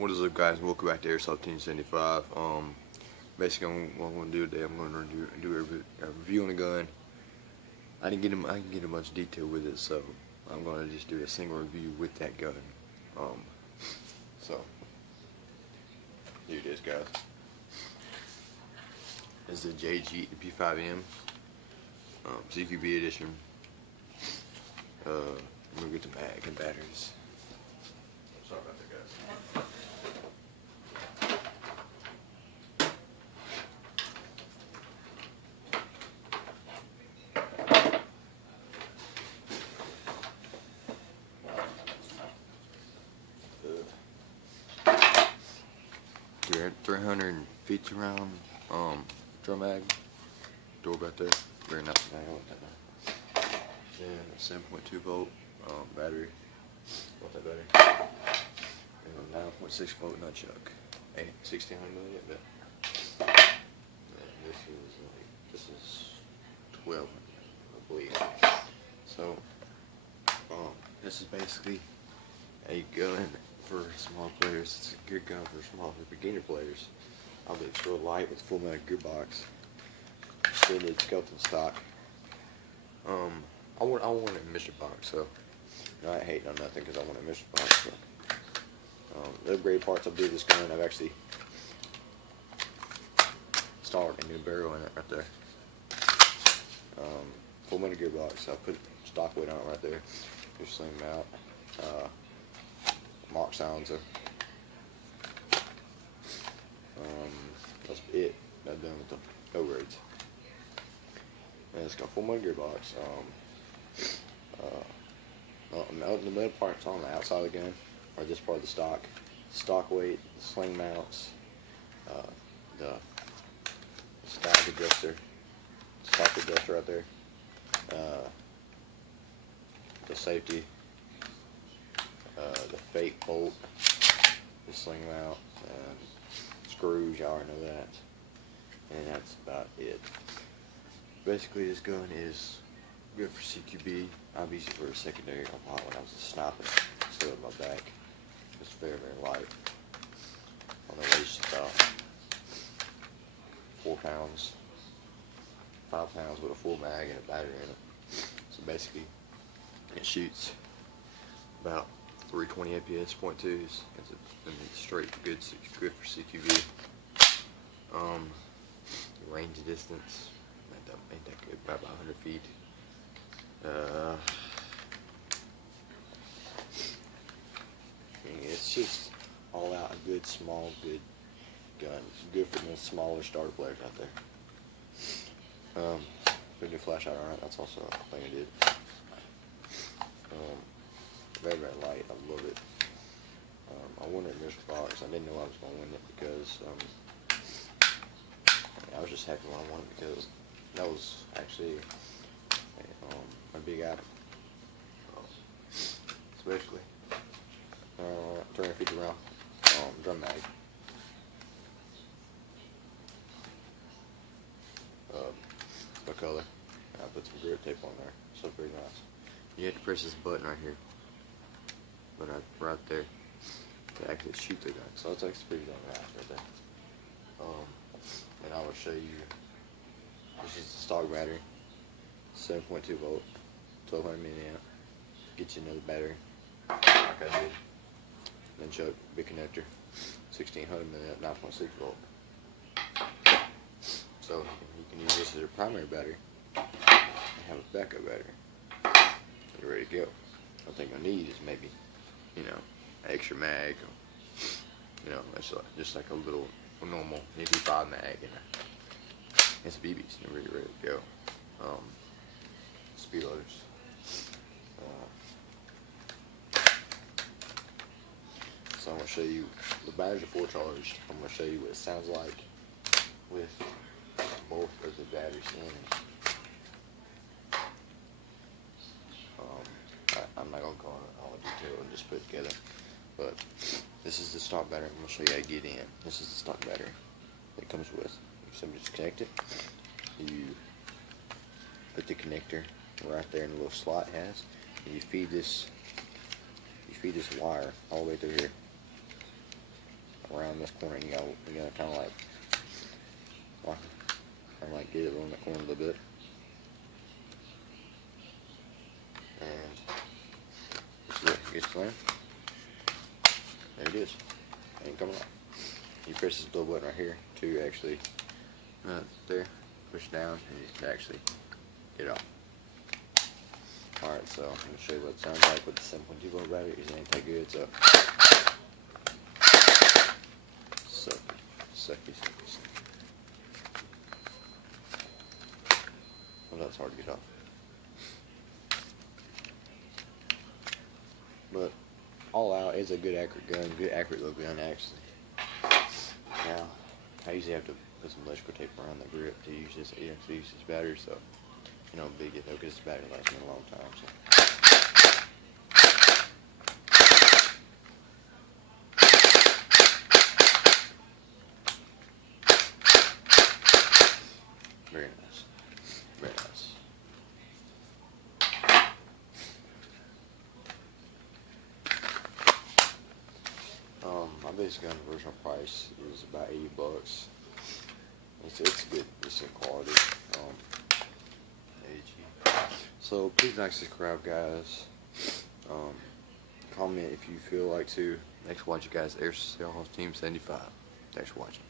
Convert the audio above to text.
What is up, guys? Welcome back to Airsoft Team 75. Basically, what I'm going to do today, I'm going to do a review on the gun. I didn't get a bunch of detail with it, so I'm going to just do a single review with that gun. So here it is, guys. This is the JG mp5 CQB edition. I'm going to get the mag and batteries. Sorry about that, guys. Here, 350 round drum mag. Door back there. Very nice mag. I want that now. Then a 7.2 volt battery. Want that battery? And a 9.6 volt nunchuck. 1600 milliamp, but this is 1200, I believe. So this is basically a gun for small players. It's a good gun for beginner players. I believe it's real light with full metal gearbox. Still needs skeleton stock. I want a mystery box, so I ain't hating on nothing because I want a mystery box. So, the upgrade parts I did this gun, I've actually installed a new barrel in it right there. Full metal gearbox. I put stock weight on it right there. Just sling mount. Mark silencer. That's it. That's done with the upgrades. And it's got full metal gearbox. The metal parts on the outside of the gun are just part of the stock weight, the sling mounts, the stock adjuster right there, the safety, the fake bolt, the sling mount, and screws. Y'all already know that, and that's about it. Basically, this gun is good for CQB. I've used it for a secondary a lot when I was sniping. Still in my back. It's very, very light. On the weight, about 4 pounds, 5 pounds with a full mag and a battery in it. So basically, it shoots about 320 APS, .2s. It's straight good for CQB. Range distance ain't that good, about 100 feet. It's just all out a good, small, good gun. Good for the smaller starter players out there. Put a new flashlight on it. That's also a thing I did. Very, very light. I love it. I wanted a mystery box. I didn't know I was going to win it because I was just happy when I won it because that was actually a big item. Especially 350 round drum mag. What color? I put some grip tape on there, so it's pretty nice. You have to press this button right here, right there, to actually shoot the gun. So it's actually pretty damn nice right there. And I will show you. This is the stock battery, 7.2 volt, 1200 milliamp. Get you another battery, like I did. Then show big connector, 1600 milliamp, 9.6 volt. So you can use this as a primary battery and have a backup battery. You're ready to go. The thing I need is maybe, an extra mag. It's just like a little normal mp5 mag and some BBs, and you're ready to go. Speed loaders. So I'm going to show you, the batteries are 4 charged. I'm going to show you what it sounds like with both of the batteries in. I'm not going to go into all the detail and just put it together, but this is the stock battery. I'm going to show you how to get in. This is the stock battery that comes with. You simply just connect it. You put the connector right there in the little slot it has, and you feed this wire all the way through here. around this corner. You gotta kind of like get it on the corner a little bit, and get slammed. There it is. Ain't coming off. You press this little button right here to actually there, push down, and you can actually get it off. Alright, so I'm going to show you what it sounds like with the 7.2 volt battery. It ain't that good, so sucky. Well, that's hard to get off. But all out, it's a good accurate gun, good accurate little gun actually. Now, I usually have to put some electrical tape around the grip to use this battery, so big deal because this battery lasts me a long time. So. Very nice. Very nice. My basic gun original price is about $80. It's good, decent quality. So please like, subscribe, guys. Comment if you feel like to. Next, watch you guys Airsoft Team 75. Thanks for watching.